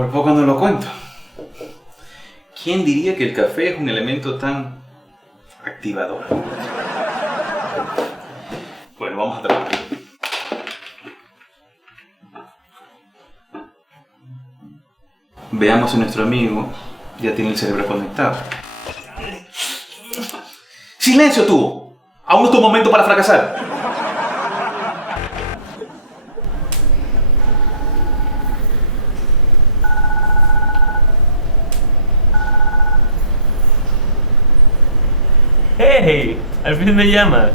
Por poco no lo cuento. ¿Quién diría que el café es un elemento tan activador? Bueno, vamos a trabajar. Veamos si nuestro amigo ya tiene el cerebro conectado. ¡Silencio tú! Aún no es tu momento para fracasar. ¡Hey! Al fin me llamas.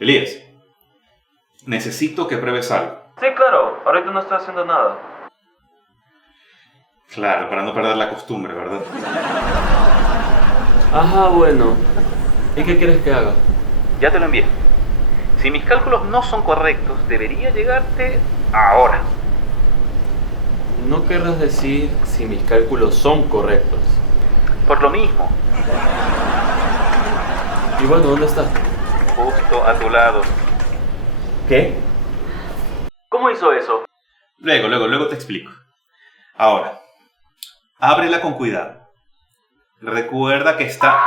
Elías, necesito que pruebes algo. Sí, claro. Ahorita no estoy haciendo nada. Claro, para no perder la costumbre, ¿verdad? Ajá, bueno. ¿Y qué quieres que haga? Ya te lo envié. Si mis cálculos no son correctos, debería llegarte ahora. No querrás decir si mis cálculos son correctos. Por lo mismo, Y bueno, ¿dónde está? justo a tu lado. ¿Qué? ¿Cómo hizo eso? Luego te explico. Ahora, ábrela con cuidado. Recuerda que está...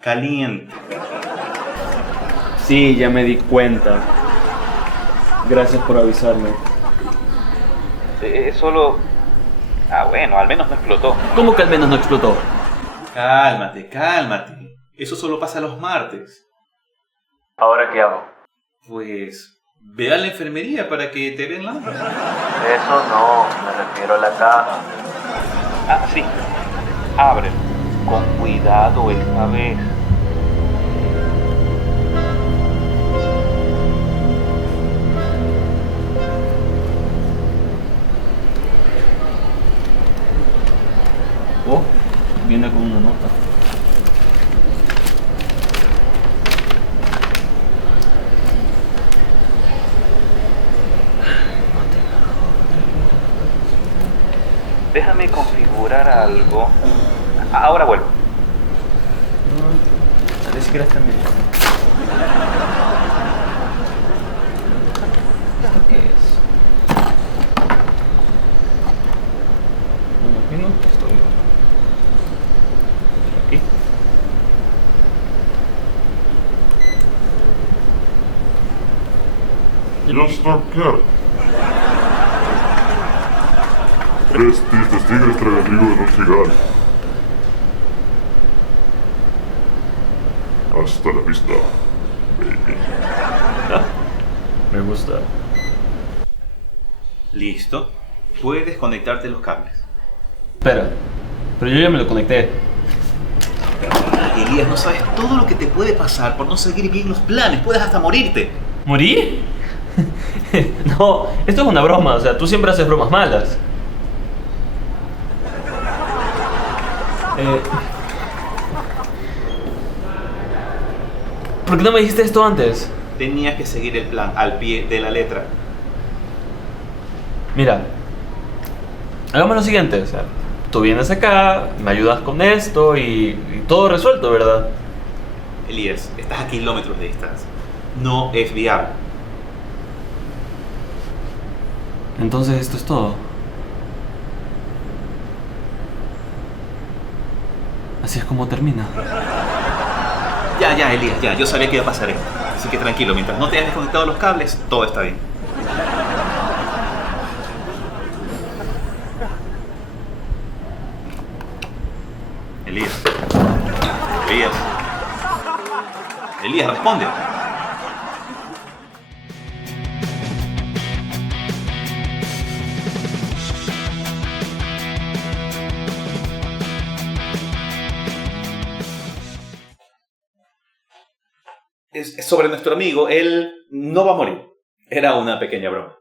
caliente. Sí, ya me di cuenta. Gracias por avisarme. Es solo... Ah, bueno, al menos no explotó. ¿Cómo que al menos no explotó? Cálmate. Eso solo pasa los martes. ¿Ahora qué hago? Pues... ve a la enfermería para que te vean la mano. Eso no, me refiero a la caja. Ah, sí. Ábrelo. Con cuidado esta vez. Oh, viene con una nota. Déjame configurar algo. Ahora vuelvo. Ni siquiera está bien. ¿Esto qué es? Me imagino que estoy aquí. Stalker. 3 tristes tigres tragan trigo de un trigal. Hasta la vista, baby. Me gusta. Listo. Puedes conectarte los cables. Espera, pero yo ya me lo conecté. Elías, no sabes todo lo que te puede pasar por no seguir bien los planes. Puedes hasta morirte. ¿Morir? No, esto es una broma, o sea, tú siempre haces bromas malas. ¿Por qué no me dijiste esto antes? Tenías que seguir el plan al pie de la letra. Mira, hagamos lo siguiente, o sea, tú vienes acá, me ayudas con esto y todo resuelto, ¿verdad? Elías, estás a kilómetros de distancia. No es viable. Entonces esto es todo. Así es como termina. Ya, Elías, ya. Yo sabía que iba a pasar esto. Así que tranquilo, mientras no te hayas desconectado los cables, todo está bien. Elías. Elías, responde. Es sobre nuestro amigo. Él no va a morir. Era una pequeña broma.